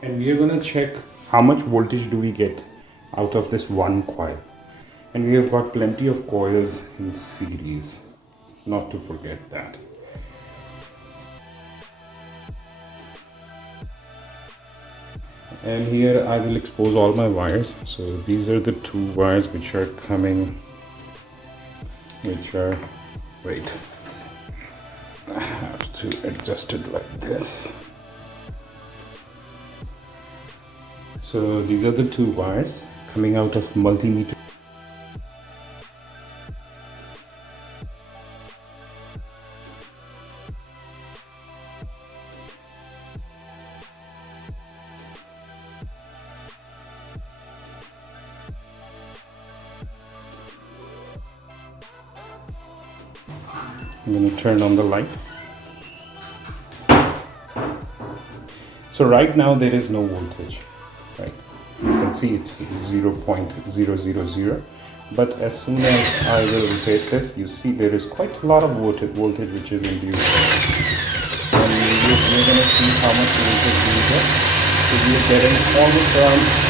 And we are going to check how much voltage do we get out of this one coil. And we have got plenty of coils in series, not to forget that. And here I will expose all my wires. So these are the two wires which are coming, wait, I have to adjust it like this. So these are the two wires coming out of multimeter. I'm going to turn on the light. So right now there is no voltage, right? You can see it's 0.000, but as soon as I will rotate this, you see there is quite a lot of voltage which is induced. And we're going to see how much voltage we get. So we are getting almost around 0.000.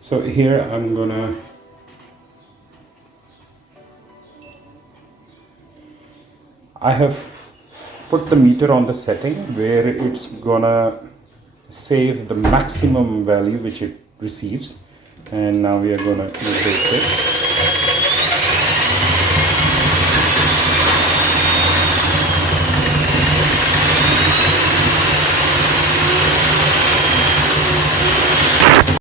So here I have put the meter on the setting where it's gonna save the maximum value which it receives, and now we are gonna rotate it.